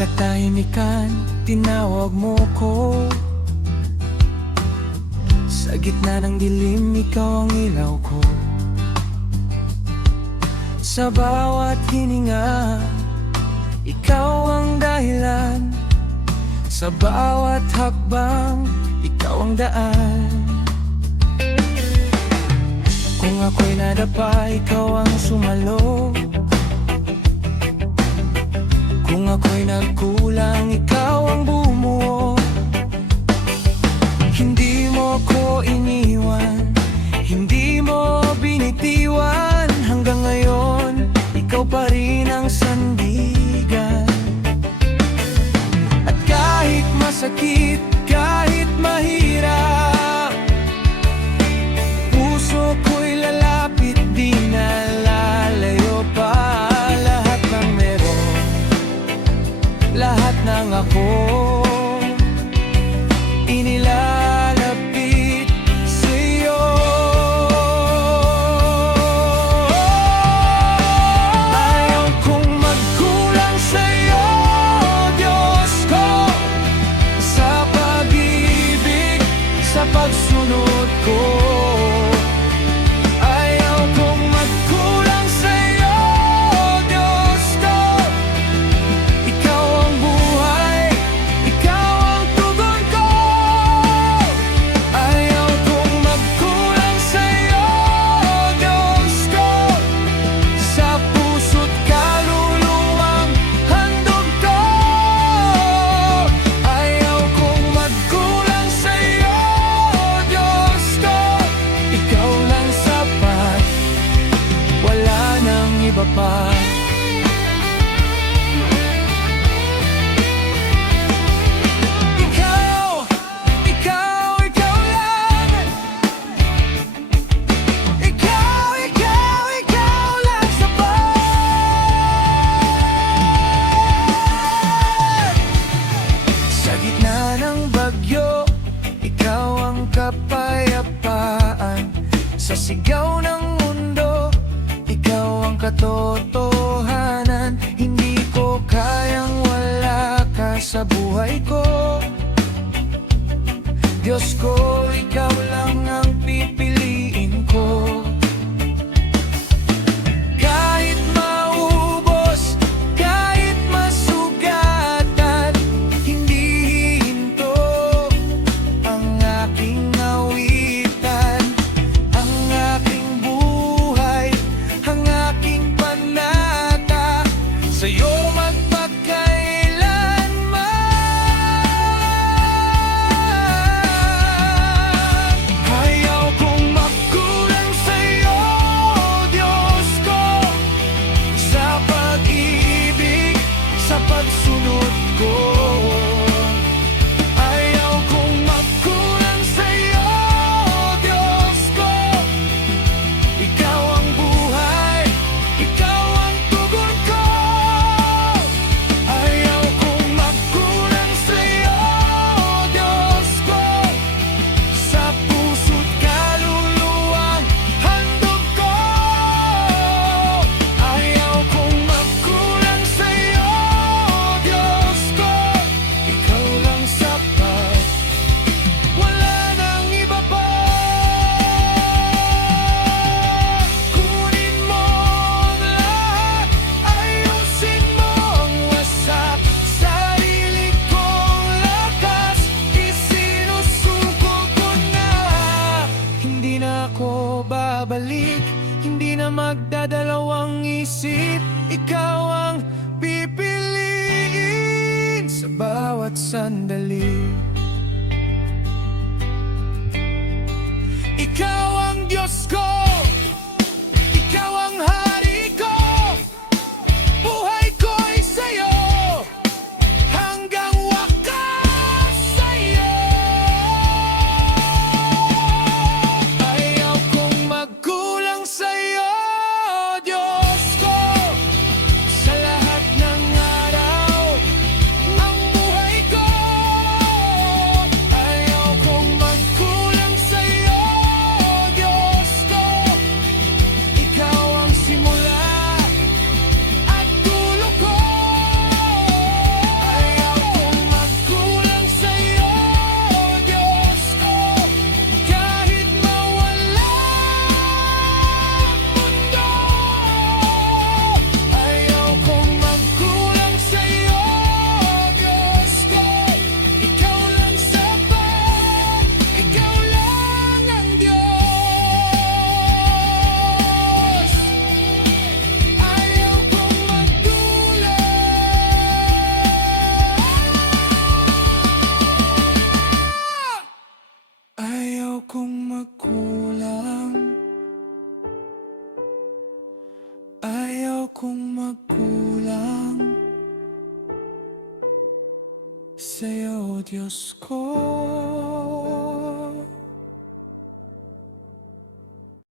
katahimikan, tinawag mo ko. Sa gitna ng dilim, ikaw ang ilaw ko. Sa bawat hininga, ikaw ang dahilan. Sa bawat hakbang, ikaw ang daan. Kung ako'y nadapa, ikaw ang sumalo. Kung ako'y nagkulang, ikaw ang bumuo. Hindi mo ko iniwan, hindi mo binitiwan. Hanggang ngayon, ikaw pa rin ang sandigan. At kahit masakit, kahit mahirap, puso ko'y lalapit, di na lalayo pa. Lahat ng meron, lahat ng ako, inilalapit sa'yo. Ayaw kong magkulang sa'yo, Diyos ko, sa pag-ibig, sa pagsunod ko. Iba pa. Ikaw, ikaw, ikaw lang. Ikaw, ikaw, ikaw lang sapat. Sa gitna ng bagyo, ikaw ang kapayapaan. Sa sigaw ng mundo, ikaw ang katotohanan. Hindi ko kayang wala ka sa buhay ko. Diyos ko, ikaw lang ang pipiliin ko. Kahit maubos, kahit masugatan, hindi hihinto ang aking awitan, ang aking buhay, ang aking panata, sa'yo magpagkailanman. Ayaw kong magkulang sa'yo, Diyos ko, sa pag-ibig, sa pagsunod ko. Ayaw kong magkulang sa'yo, Diyos ko, ikaw ang buhay, ikaw ang tugon ko. Ayaw kong magkulang sa'yo, Diyos ko, sa puso't kaluluwang handog ko. Ayaw kong magkulang sa'yo, Diyos ko, ikaw lang sapat, wala nang iba pa. Kunin mo ang lahat, ayusin mo ang wasak. Sarili kong lakas, isinusuko ko na. Hindi na ako babalik, hindi na magdadalawang isip. Ikaw ang pipiliin sa bawat sandali. Ikaw ang Diyos ko, ikaw ang hari ko. Buhay ko'y sa'yo, hanggang wakas sa'yo. Ayaw kong magkulang sa'yo, Diyos ko, sa lahat ng araw ng buhay ko. Diyos ko.